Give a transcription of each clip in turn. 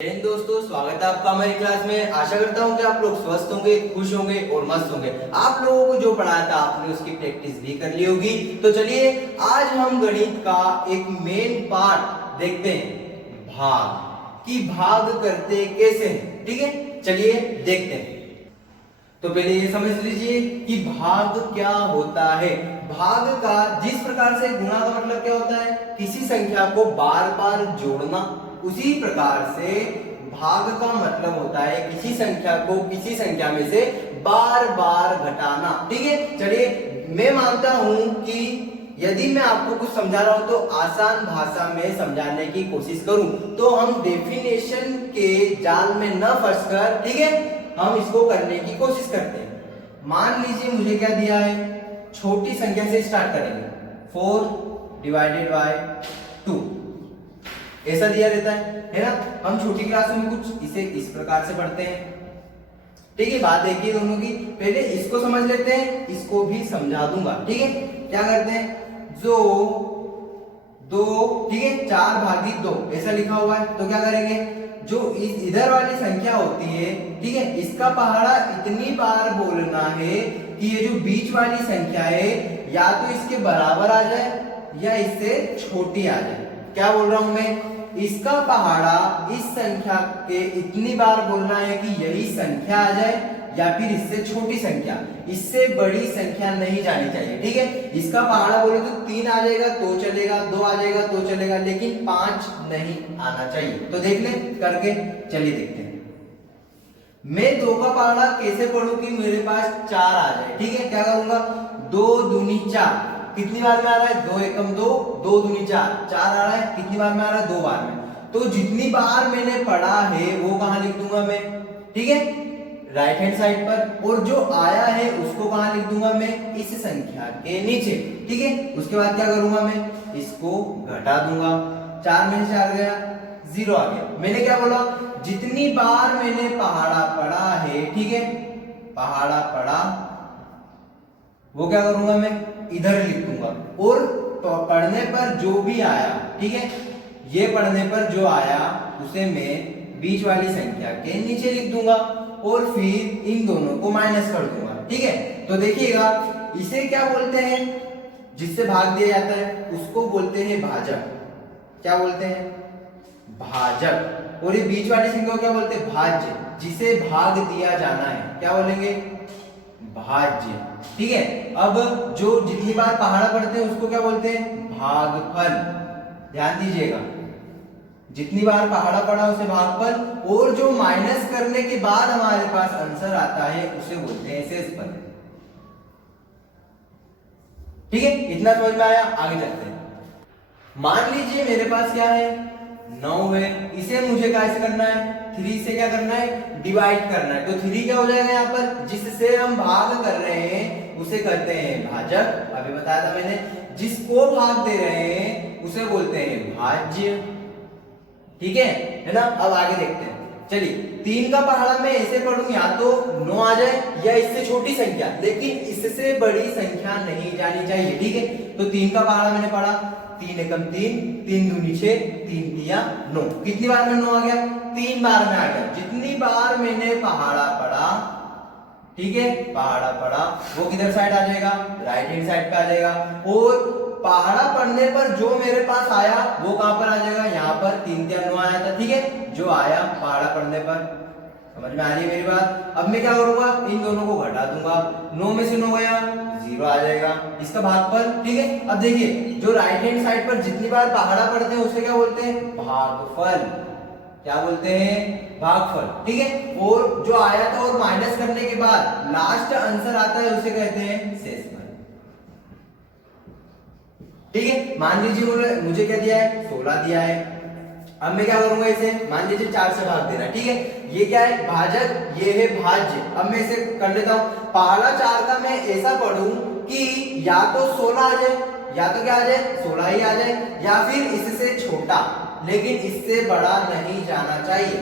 दोस्तों, स्वागत है आपका हमारी क्लास में। आशा करता हूँ कि आप लोग स्वस्थ होंगे, खुश होंगे और मस्त होंगे। आप लोगों को जो पढ़ाया था आपने उसकी प्रैक्टिस भी कर ली होगी। तो चलिए आज हम गणित का एक मेन पार्ट देखते हैं, भाग। कि भाग करते कैसे हैं। ठीक है, चलिए देखते हैं। तो पहले ये समझ लीजिए कि भाग क्या होता है। भाग का जिस प्रकार से गुणा का मतलब क्या होता है, किसी संख्या को बार बार जोड़ना, उसी प्रकार से भाग का मतलब होता है किसी संख्या को किसी संख्या में से बार बार घटाना। ठीक है, चलिए मैं मानता हूं कि यदि मैं आपको कुछ समझा रहा हूं तो आसान भाषा में समझाने की कोशिश करूं, तो हम डेफिनेशन के जाल में न फंसकर, ठीक है, हम इसको करने की कोशिश करते हैं। मान लीजिए मुझे क्या दिया है, छोटी संख्या से स्टार्ट करेंगे, 4 डिवाइडेड बाय 2 ऐसा दिया रहता है ना। हम छोटी क्लास में कुछ इसे इस प्रकार से पढ़ते हैं। ठीक है, बात एक ही दोनों की। पहले इसको समझ लेते हैं, इसको भी समझा दूंगा। ठीक है, क्या करते हैं, जो 2, ठीक है, 4 भागी 2 ऐसा लिखा हुआ है, तो क्या करेंगे, जो इधर वाली संख्या होती है, ठीक है, इसका पहाड़ा इतनी बार बोलना है कि ये जो बीच वाली संख्या है या तो इसके बराबर आ जाए या इससे छोटी आ जाए। क्या बोल रहा हूं मैं, इसका पहाड़ा इस संख्या के इतनी बार बोलना है कि यही संख्या आ जाए या फिर इससे छोटी संख्या, इससे बड़ी संख्या नहीं जानी चाहिए। ठीक है, इसका पहाड़ा बोले तो 3 आ जाएगा तो चलेगा, 2 आ जाएगा तो चलेगा, लेकिन 5 नहीं आना चाहिए। तो देख ले करके, चलिए देखते हैं। मैं 2 का पहाड़ा कैसे पढ़ूं कि मेरे पास 4 आ जाए। ठीक है, क्या करूंगा, 2 दूनी 4, कितनी बार में आ रहा है, 2 एकम 2, 2 दूनी 4, 4 आ रहा है, कितनी बार में आ रहा है, 2 बार में। तो जितनी बार मैंने पढ़ा है वो कहां लिख दूंगा मैं, ठीक है, राइट हैंड साइड पर, और जो आया है उसको कहां लिख दूंगा मैं, इस संख्या के नीचे। ठीक है, उसके बाद क्या करूंगा मैं, इसको घटा दूंगा, 4 में से 4 गया, 0 आ गया। मैंने क्या बोला, जितनी बार मैंने पहाड़ा पढ़ा है, ठीक है, पहाड़ा पढ़ा, वो क्या करूंगा मैं, इधर लिख दूंगा, और पढ़ने पर जो भी आया, ठीक है, ये पढ़ने पर जो आया उसे मैं बीच वाली संख्या के नीचे लिख दूंगा और फिर इन दोनों को माइनस कर दूंगा। ठीक है, तो देखिएगा, इसे क्या बोलते हैं, जिससे भाग दिया जाता है उसको बोलते हैं भाजक। क्या बोलते हैं, भाजक। और ये बीच वाली संख्या को क्या बोलते हैं, भाज्य, जिसे भाग दिया जाना है, क्या बोलेंगे, भाज्य। ठीक है, अब जो जितनी बार पहाड़ा पढ़ते हैं उसको क्या बोलते हैं, भागफल। ध्यान दीजिएगा, जितनी बार पहाड़ा पढ़ा उसे भागफल, और जो माइनस करने के बाद हमारे पास आंसर आता है उसे बोलते हैं शेषफल। ठीक है, इतना समझ में आया, आगे चलते हैं। मान लीजिए मेरे पास क्या है, 9 है, इसे मुझे कैसे करना है, 3 से क्या करना है, डिवाइड करना है। तो 3 क्या हो जाएगा यहाँ पर, जिससे हम भाग कर रहे हैं उसे कहते हैं भाजक। अभी बताया था मैंने, जिसको भाग दे रहे हैं उसे बोलते हैं भाज्य। ठीक है ना। अब आगे देखते हैं, चलिए 3 का पहाड़ा मैं ऐसे पढ़ूं, या तो 9 आ जाए या इससे छोटी संख्या, लेकिन इससे बड़ी संख्या नहीं जानी चाहिए। ठीक है, तो 3 का पहाड़ा मैंने पढ़ा, 3 एकम 3, 3 दूनी 6, 3 तिया 9, कितनी बार में 9 आ गया, 3 बार में आ गया। जितनी बार मैंने पहाड़ा पढ़ा, ठीक है, पहाड़ा पढ़ा, वो किधर साइड आ जाएगा, राइट हैंड साइड पे आ जाएगा, और पहाड़ा पढ़ने पर जो मेरे पास आया वो कहां पर आ जाएगा, यहाँ पर 3 तिया 9 आया था। ठीक है, जो आया पहाड़ा पढ़ने पर, समझ में आ रही है मेरी बात। अब मैं क्या करूंगा, इन दोनों को घटा दूंगा, 9 में से 9 गया, 0 आ जाएगा, इसका भागफल। ठीक है, अब देखिए, जो राइट हैंड साइड पर जितनी बार पहाड़ा पढ़ते हैं उसे क्या बोलते हैं, भागफल। क्या बोलते हैं, भागफल। ठीक है, और जो आया था और माइनस करने के बाद लास्ट आंसर आता है उसे कहते हैं शेषफल। ठीक है, मान लीजिए मुझे क्या दिया है, 16 दिया है। अब मैं क्या करूंगा, इसे मान लीजिए 4 से भाग देना। ठीक है, ये क्या है, भाजक, ये है भाज्य। अब मैं इसे कर लेता हूं, पहला 4 का मैं ऐसा पढ़ूं कि या तो 16 आ जाए, या तो क्या आ जाए, 16 ही आ जाए, या फिर इससे छोटा लेकिन इससे बड़ा नहीं जाना चाहिए।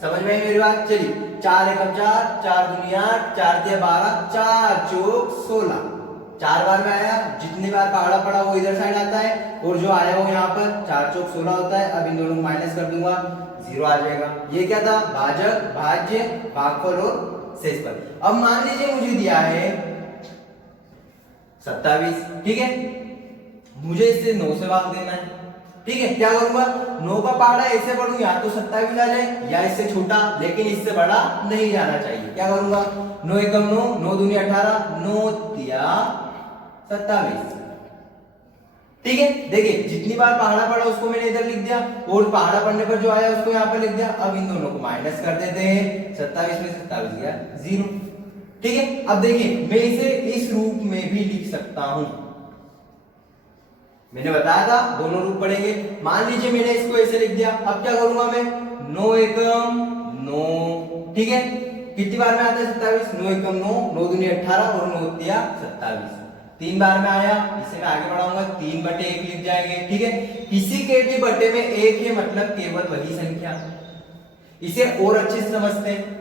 समझ में आई मेरी बात। चलिए 4 एकम 4, 4 दूनी 8, 4 तिया 12, 4 चौक 16। 4 बार में आया, जितनी बार पहाड़ा पड़ा वो इधर साइड आता है, और जो आया वो यहाँ पर 4 चौक 16 होता है। अब इन दोनों को माइनस कर दूंगा, 0 आ जाएगा। ये क्या था? भाजक, भाज्य, भागफल और शेषफल। अब मान लीजिए मुझे दिया है 27, ठीक है, मुझे इससे 9 से भाग देना है, ठीक है। क्या करूंगा? 9 का पहाड़ा ऐसे पढ़ूं, या तो 27 आ जाए या इससे छोटा, लेकिन इससे बड़ा नहीं जाना चाहिए। क्या करूंगा? 9 एकम 9, 9 दूनी 18, 9 तिया 27, ठीक है। देखिए जितनी बार पहाड़ा पड़ा उसको मैंने इधर लिख दिया, और पहाड़ा पढ़ने पर जो आया उसको यहाँ पर लिख दिया। अब इन दोनों को माइनस कर देते हैं, 27 में 27 गया 0, ठीक है। अब देखिए मैं इसे इस रूप में भी लिख सकता हूं, मैंने बताया था दोनों रूप पढ़ेंगे। मान लीजिए मैंने इसको ऐसे लिख दिया, अब क्या करूंगा मैं? 9 एकम 9, ठीक है। कितनी बार में आता है 27? 9 एकम 9, 9 दूनी 18 और 9 तिया 27, 3 बार में आया। इसे मैं आगे बढ़ाऊंगा, 3/1 लिख जाएंगे, ठीक है। किसी के भी बटे में 1 है, मतलब केवल वही संख्या। इसे और अच्छे से समझते हैं।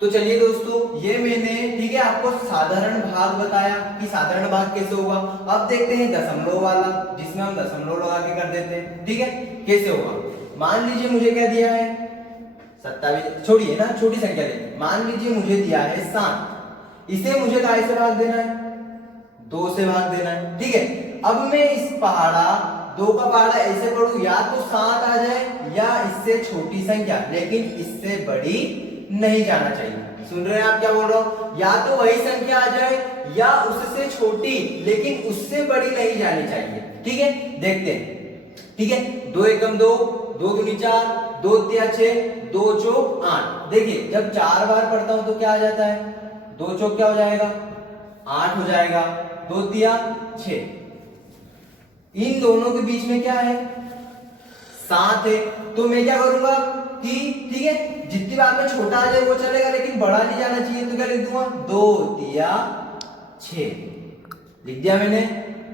तो चलिए दोस्तों, ये मैंने, ठीक है, आपको साधारण भाग बताया कि साधारण भाग कैसे होगा। अब देखते हैं दशमलव वाला, जिसमें हम दशमलव लगा के कर देते हैं, ठीक है। कैसे होगा? मान लीजिए मुझे क्या दिया है? 27, छोड़िए ना, छोटी संख्या देखिए। मान लीजिए मुझे दिया है 7, इसे मुझे काय से भाग देना है? 2 से भाग देना है, ठीक है। अब मैं इस पहाड़ा 2 का पहाड़ा ऐसे पढ़ूं, या तो 7 आ जाए या इससे छोटी संख्या, लेकिन इससे बड़ी नहीं जाना चाहिए। सुन रहे हैं आप क्या बोल रहा हूं? या तो वही संख्या आ जाए या उससे छोटी, लेकिन उससे बड़ी नहीं जानी चाहिए, ठीक है। देखते हैं, ठीक है। 2 एकम 2, 2 दूनी 4, 2 तिया 6, 2 चौक 8। देखिए जब 4 बार पढ़ता हूं तो क्या आ जाता है? 2 चौक क्या हो जाएगा? 8 हो जाएगा, 2 तिया 6। इन दोनों के बीच में क्या है? 7 है। तो मैं क्या करूंगा कि, ठीक है, जितनी बार में छोटा आ जाए वो चलेगा, लेकिन बड़ा नहीं जाना चाहिए। तो क्या लिख दूंगा? 2 तिया 6 लिख दिया मैंने।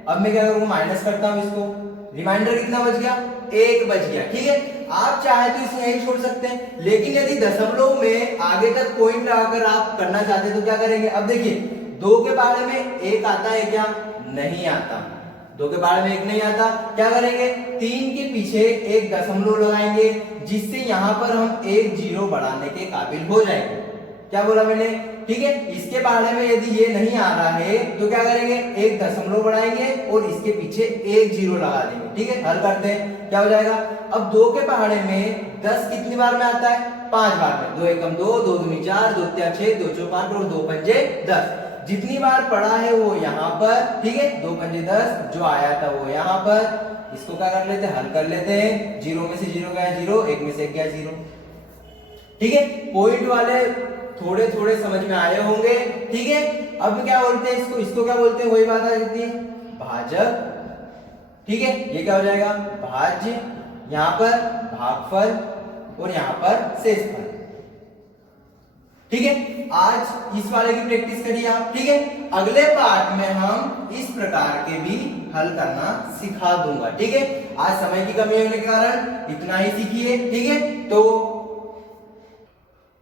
अब मैं क्या करूंगा? माइनस करता हूं इसको, रिमाइंडर कितना बच गया? 1 बच गया, ठीक है। आप चाहे तो इसे यहीं छोड़ सकते हैं, लेकिन यदि दशमलव में आगे तक पॉइंट लगाकर आप करना चाहते हैं तो क्या करेंगे? अब देखिए 2 के पहाड़े में 1 आता है क्या? नहीं आता। 2 के पहाड़े में 1 नहीं आता। क्या करेंगे? 3 के पीछे एक दशमलव लगाएंगे, जिससे यहां पर हम एक 0 बढ़ाने के काबिल हो जाएंगे। क्या बोला मैंने? ठीक है। इसके पहाड़े में यदि ये नहीं आ रहा है तो क्या करेंगे? एक दशमलव बढ़ाएंगे और इसके पीछे एक 0 लगा देंगे, ठीक है। हल करते हैं, क्या हो जाएगा? अब 2 के पहाड़े में 10 कितनी बार में आता है? 5 बार में। 2 एकम 2, 2 दूनी 4, 2 तिया 6, 2 चौक 8 और 2 पंजे 10। जितनी बार पढ़ा है वो यहाँ पर, ठीक है। 2 पंजे 10, जो आया था वो यहाँ पर। इसको क्या कर लेते हैं? हल कर लेते हैं। 0 में से 0 गया 0, 1 में से 1 गया 0, ठीक है। पॉइंट वाले थोड़े थोड़े समझ में आए होंगे, ठीक है। अब क्या बोलते हैं इसको? इसको क्या बोलते हैं? वही बात आ जाती है, भाजक, ठीक है। ये क्या हो जाएगा? भाज्य, यहाँ पर भागफल और यहाँ पर शेषफल, ठीक है। आज इस वाले की प्रैक्टिस करिए आप, ठीक है। अगले पार्ट में हम इस प्रकार के भी हल करना सिखा दूंगा, ठीक है। आज समय की कमी होने के कारण इतना ही सीखिए, ठीक है।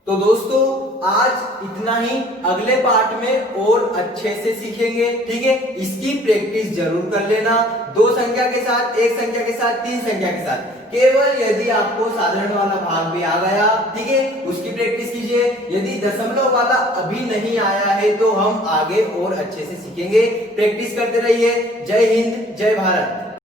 तो दोस्तों आज इतना ही। अगले पार्ट में और अच्छे से सीखेंगे, ठीक है। इसकी प्रैक्टिस जरूर कर लेना, 2 संख्या के साथ, 1 संख्या के साथ, 3 संख्या के साथ। केवल यदि आपको साधारण वाला भाग भी आ गया, ठीक है, उसकी प्रैक्टिस कीजिए। यदि दशमलव वाला अभी नहीं आया है तो हम आगे और अच्छे से सीखेंगे। प्रैक्टिस करते रहिए। जय हिंद, जय भारत।